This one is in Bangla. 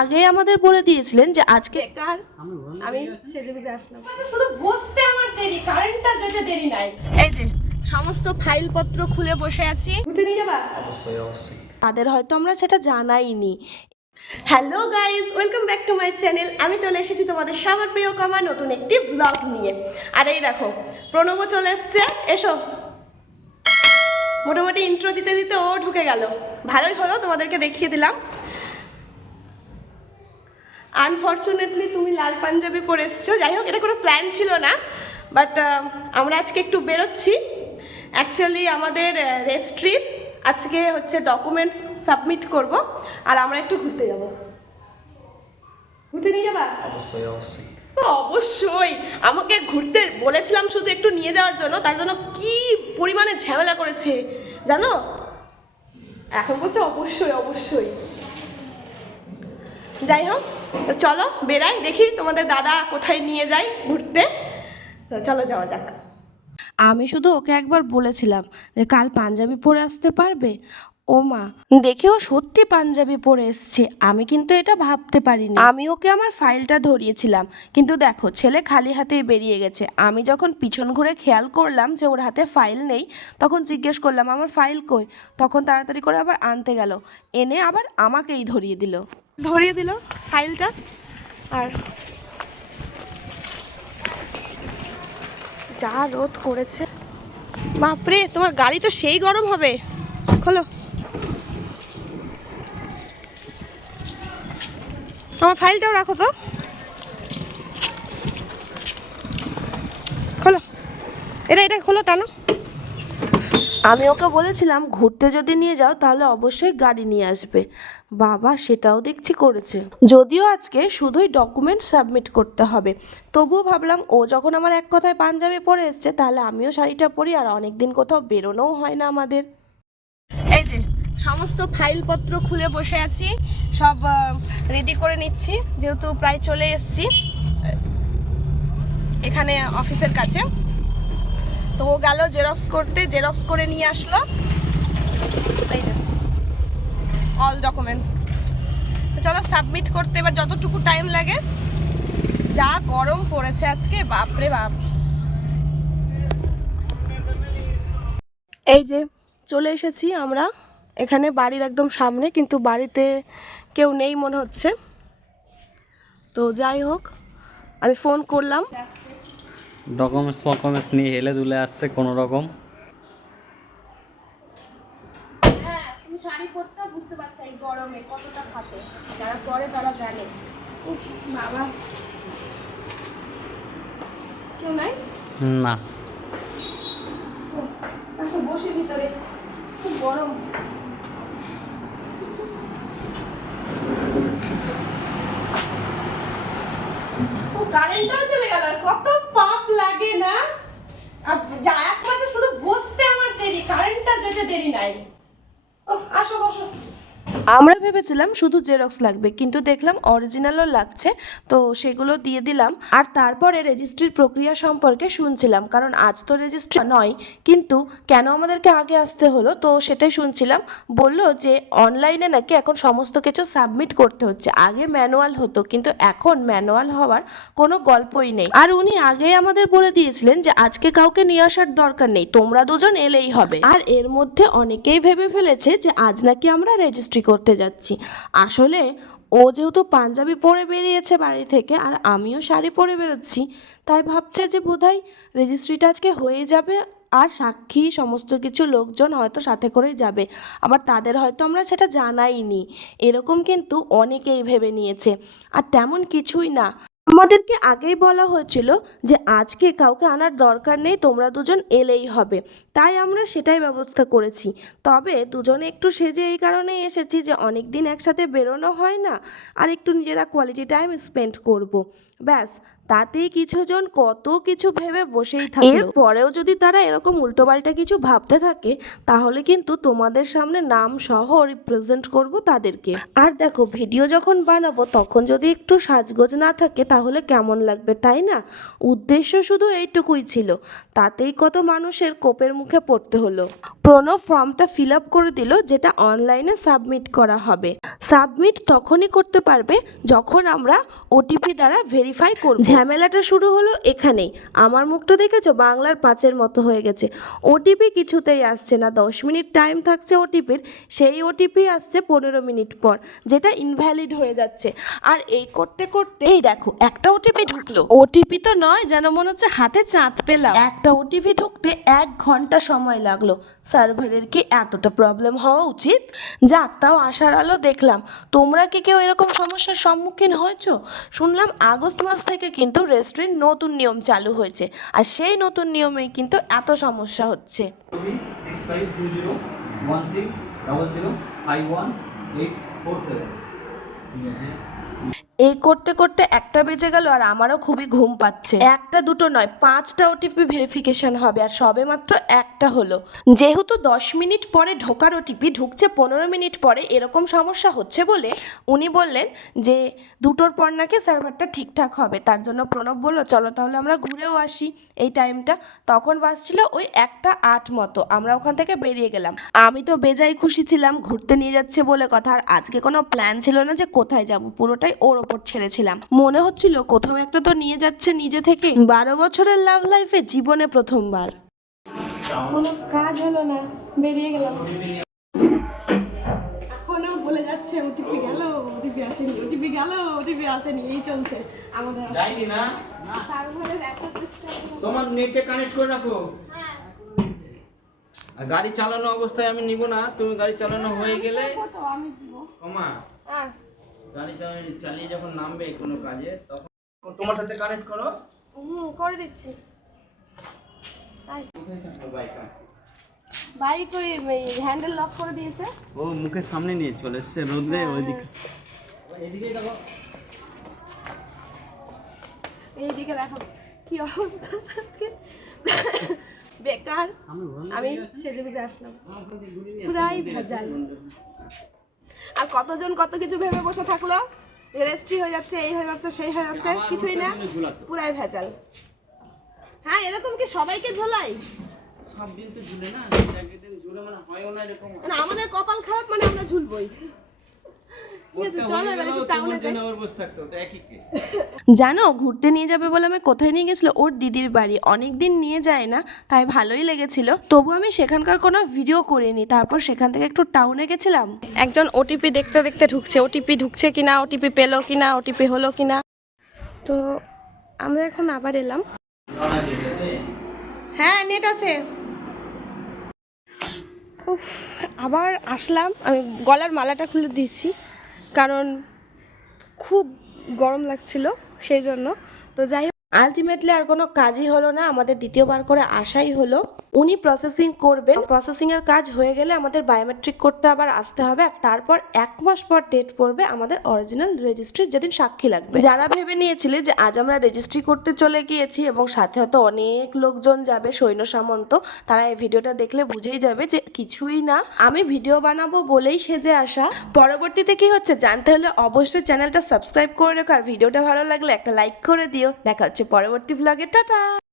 আগেই আমাদের বলে দিয়েছিলেন যে আজকে বেকার আমি সেদিকে আসলাম। শুধু বসতে আমার দেরি কারেন্টটা যেতে দেরি নাই। এই যে সমস্ত ফাইলপত্র খুলে বসে আছি। উঠে নিয়ে যাবা? অবশ্যই অবশ্যই। তাদের হয়তো আমরা সেটা জানাইনি। Hello guys welcome back to my channel আমি চলে এসেছি তোমাদের সবার প্রিয় কামা নতুন একটি ব্লগ নিয়ে। আর এই দেখো প্রণবও চলে এসছে। এসো। মোটামুটি ইন্ট্রো দিতে দিতে ও ঢুকে গেল। ভালোই হলো তোমাদেরকে দেখিয়ে দিলাম। আনফর্চুনেটলি তুমি লাল পাঞ্জাবি পরে এসছো। যাই হোক এটা কোনো প্ল্যান ছিল না বাট আমরা আজকে একটু বেরোচ্ছি। অ্যাকচুয়ালি আমাদের রেজিস্ট্রির আজকে হচ্ছে ডকুমেন্টস সাবমিট করব আর আমরা একটু ঘুরতে যাব। ঘুরতে নিয়ে যাবা? অবশ্যই অবশ্যই। অবশ্যই। আমাকে ঘুরতে বলেছিলাম শুধু একটু নিয়ে যাওয়ার জন্য তার জন্য কি পরিমাণে ঝামেলা করেছে জানো? এখন বলছে অবশ্যই অবশ্যই। যাই হোক তো চলো বেরাই দেখি তোমাদের দাদা কোথায় নিয়ে যায় ঘুরতে। তো চলো যাওয়া যাক। আমি শুধু ওকে একবার বলেছিলাম যে কাল পাঞ্জাবি পরে আসতে পারবে। ও মা দেখেও সত্যি পাঞ্জাবি পরে এসছে। আমি কিন্তু এটা ভাবতে পারিনি। আমি ওকে আমার ফাইলটা ধরিয়েছিলাম। কিন্তু দেখো, ছেলে খালি হাতেই বেরিয়ে গেছে। আমি যখন পিছন ঘুরে খেয়াল করলাম যে ওর হাতে ফাইল নেই, তখন জিজ্ঞেস করলাম, আমার ফাইল কই? তখন তাড়াতাড়ি করে আবার আনতে গেল। এনে আবার আমাকেই ধরিয়ে দিল। ধরিয়ে দিল ফাইলটা। আর যা রোদ করেছে। বাপরে, তোমার গাড়ি তো সেই গরম হবে। খোলো। আমার ফাইলটাও রাখো তো। খোলো। এটা এটা খোলো, টানো। আমি ওকে বলেছিলাম, ঘুরতে যদি নিয়ে যাও, তাহলে অবশ্যই গাড়ি নিয়ে আসবে। বাবা সেটাও দেখছি করেছে। যদিও আজকে শুধুই ডকুমেন্ট সাবমিট করতে হবে। তবুও ভাবলাম, ও যখন আমার এক কথায় পাঞ্জাবি পরে এসছে, তাহলে আমিও শাড়িটা পরি, আর অনেক দিন কোথাও বেরোনোও হয় না আমাদের। এই যে, সমস্ত ফাইলপত্র খুলে বসে আছি, সব রেডি করে নিচ্ছি, যেহেতু প্রায় চলে এসেছি, এখানে অফিসের কাছে। তো ও গেল জেরক্স করতে, জেরক্স করে নিয়ে আসলো। এই যে অল ডকুমেন্টস চলো সাবমিট করতে, এবার যতটুকু টাইম লাগে। যা গরম পড়েছে আজকে, বাপরে বাপ। এই যে, চলে এসেছি আমরা। এখানে বাড়ির একদম সামনে, কিন্তু বাড়িতে কেউ নেই মনে হচ্ছে। তো যাই হোক, আমি ফোন করলাম। ডকুমেন্টস ফকুমেন্টস নিয়ে হেলে দুলে আসছে কোনো রকম। হ্যাঁ শাড়ি পরতে বুঝতে পারতে এই গরমে কতটা খাতে যারা পরে তারা জানে। বাবা। কেউ নাই? না। বসে ভিতরে। খুব গরম। ও কারেন্টটাও চলে গেল কত পাপ লাগে না আর যা একমাত্র শুধু বসতে আমার দেরি কারেন্টটা যেতে দেরি নাই ও আসো বসো আমরা ভেবেছিলাম শুধু জেরক্স লাগবে, কিন্তু দেখলাম অরিজিনালও লাগছে, তো সেগুলো দিয়ে দিলাম। আর তারপরে রেজিস্ট্রির প্রক্রিয়া সম্পর্কে শুনছিলাম, কারণ আজ তো রেজিস্ট্রি নয়, কিন্তু কেন আমাদেরকে আগে আসতে হলো? তো সেটাই শুনছিলাম। বলল যে অনলাইনে নাকি এখন সমস্ত কিছু সাবমিট করতে হচ্ছে। আগে ম্যানুয়াল হতো, কিন্তু এখন ম্যানুয়াল হওয়ার কোনো গল্পই নেই। আর উনি আগে আমাদের বলে দিয়েছিলেন যে আজকে কাউকে নিয়ে আসার দরকার নেই, তোমরা দুজন এলেই হবে। আর এর মধ্যে অনেকেই ভেবে ফেলেছে যে আজ নাকি আমরা রেজিস্ট্রি করতে যাচ্ছি। আসলে ও যেহেতু পাঞ্জাবি পরে বেরিয়েছে বাড়ি থেকে আর আমিও শাড়ি পরে বেরোচ্ছি, তাই ভাবছে যে বোধহয় রেজিস্ট্রিটা আজকে হয়ে যাবে আর সাক্ষী সমস্ত কিছু লোকজন হয়তো সাথে করেই যাবে। আবার তাদের হয়তো আমরা সেটা জানাইনি। এরকম কিন্তু অনেকেই ভেবে নিয়েছে। আর তেমন কিছুই না। আমাদেরকে আগেই বলা হয়েছিল যে আজকে কাউকে আনার দরকার নেই, তোমরা দুজন এলেই হবে তাই আমরা সেটাই ব্যবস্থা করেছি তবে দুজনে একটু সেজে এই কারণেই এসেছি যে অনেক দিন একসাথে বেরোনো হয় না, আর একটু নিজেরা কোয়ালিটি টাইম স্পেন্ড করব। ব্যাস তাতেই কিছুজন কত কিছু ভেবে বসেই থাকে এর পরেও যদি তারা এরকম উল্টোপাল্টা কিছু ভাবতে থাকে তাহলে কিন্তু তোমাদের সামনে নাম সহ রিপ্রেজেন্ট করব তাদেরকে। আর দেখো ভিডিও যখন বানাবো তখন যদি একটু সাজগোজ না থাকে তাহলে কেমন লাগবে তাই না? উদ্দেশ্য শুধু এইটুকুই ছিল। তাতেই কত মানুষের কোপের মুখে পড়তে হলো। প্রণব ফর্মটা ফিল আপ করে দিল যেটা অনলাইনে সাবমিট করা হবে। সাবমিট তখনই করতে পারবে যখন আমরা ওটিপি দ্বারা ভেরিফাই করব। ঝামেলাটা শুরু হলো এখানেই। আমার মুখটা দেখেছ? বাংলার পাঁচের মতো হয়ে গেছে। ওটিপি কিছুতেই আসছে না। দশ মিনিট টাইম থাকছে ওটিপির সেই ওটিপি আসছে পনেরো মিনিট পর যেটা ইনভ্যালিড হয়ে যাচ্ছে। আর এই করতে করতে এই দেখো একটা ওটিপি ঢুকলো। ওটিপি তো নয় যেন মনে হচ্ছে হাতে চাঁদ পেলাম। একটা ওটিপি ঢুকতে এক ঘণ্টা সময় লাগল। সার্ভারের কি এতটা প্রবলেম হওয়া উচিত? যাক তাও আসার আলো দেখলাম। তোমরা কি কেউ এরকম সমস্যার সম্মুখীন হয়েছো? শুনলাম আগস্ট মাস থেকে কিন্তু রেস্টুরেন্ট নতুন নিয়ম চালু হয়েছে। আর সেই নতুন নিয়মেই কিন্তু এত সমস্যা হচ্ছে। এই করতে করতে একটা বেজে গেল আর আমারও খুবই ঘুম পাচ্ছে। একটা দুটো নয়, পাঁচটা ওটিপি ভেরিফিকেশন হবে আর সবে মাত্র একটা হলো। যেহেতু দশ মিনিট পরে ঢোকার ওটিপি ঢুকছে, পনেরো মিনিট পরে এরকম সমস্যা হচ্ছে বলে উনি বললেন যে, দুটোর পর নাকি সার্ভারটা ঠিকঠাক হবে। তার জন্য প্রণব বলল, চলো তাহলে আমরা ঘুরেও আসি। এই টাইমটা তখন বাজছিল ওই একটা আট মতো। আমরা ওখান থেকে বেরিয়ে গেলাম। আমি তো বেজায় খুশি ছিলাম, ঘুরতে নিয়ে যাচ্ছে বলে কথা। আর আজকে কোনো প্ল্যান ছিল না যে কোথায় যাব। পুরোটাই ওর ওপর ছেড়েছিলাম। মনে হচ্ছিল কোথাও একটা তো নিয়ে যাচ্ছে নিজে থেকে। বারো বছরের লাভ লাইফে জীবনে প্রথমবার। কোনো কাজ হলো না বেরিয়ে গেলাম। এখনও বলে যাচ্ছে ওটিপি গেল ওটিপি আসেনি ওটিপি গেল ওটিপি আসেনি এই চলছে। আমাদের যাইনি না? সার্ভারের এত চেষ্টা তোমার নেটে কানেক্ট করে রাখো। আর গাড়ি চালানো অবস্থায় আমি নিব না তুমি গাড়ি চালানো হয়ে গেলে আমি দিব? কমা। হ্যাঁ গাড়ি চালিয়ে চালিয়ে যখন নামবে কোনো কাজে তখন তোমার সাথে কানেক্ট করো। হুম করে দিচ্ছি। বাইক ওই হ্যান্ডেল লক করে দিয়েছে। ও মুখের সামনে নিয়ে চলে এসছে রোদে ওইদিকে। এদিকে দেখো। এইদিকে দেখো কি অবস্থা আজকে। বেকার। আমি সেদিকে আসলাম। পুরাই ভেজাল। আর কতজন কত কিছু ভেবে বসে থাকল? রেজিস্ট্রি হয়ে যাচ্ছে এই হয়ে যাচ্ছে সেই হয়ে যাচ্ছে কিছুই না পুরাই ভেজাল। হ্যাঁ এরকম কি সবাইকে ঝোলাই? সব দিন তো ঝুলে না একদিন ঝুলে মানে না এরকম। মানে আমাদের কপাল খারাপ মানে আমরা ঝুলবই। জানো ঘুরতে নিয়ে যাবে বলে আমি কোথায় নিয়ে গেছিল? ওর দিদির বাড়ি। অনেক দিন নিয়ে যায় না তাই ভালোই লেগেছিল। তবু আমি সেখানকার কোনো ভিডিও করিনি। তারপর সেখান থেকে একটু টাউনে গেছিলাম। একজন ওটিপি দেখতে দেখতে ঢুকছে। ওটিপি ঢুকছে কিনা ওটিপি পেল কিনা ওটিপি হলো কিনা। তো আমরা এখন আবার এলাম। হ্যাঁ নেট আছে। উফ আবার আসলাম। আমি গলার মালাটা খুলে দিয়েছি। কারণ খুব গরম লাগছিল সেই জন্য। তো যাই আলটিমেটলি আর কোনো কাজই হলো না, আমাদের দ্বিতীয়বার করে আসাই হলো। উনি প্রসেসিং করবেন প্রসেসিং এর কাজ হয়ে গেলে আমাদের বায়োমেট্রিক করতে আবার আসতে হবে আর তারপর এক মাস পর ডেট পড়বে আমাদের অরিজিনাল রেজিস্ট্রি যেদিন সাক্ষী লাগবে। যারা ভেবে নিয়েছিলে যে আজ আমরা রেজিস্ট্রি করতে চলে গিয়েছি এবং সাথে হয়তো অনেক লোকজন যাবে, সৈন্য সামন্ত, তারা এই ভিডিওটা দেখলে বুঝেই যাবে যে কিছুই না। আমি ভিডিও বানাবো বলেই সেজে আসা। পরবর্তীতে কি হচ্ছে জানতে হলে অবশ্যই চ্যানেলটা সাবস্ক্রাইব করে রেখো আর ভিডিওটা ভালো লাগলে একটা লাইক করে দিও। দেখা হচ্ছে পরবর্তী ভ্লগে টাটা!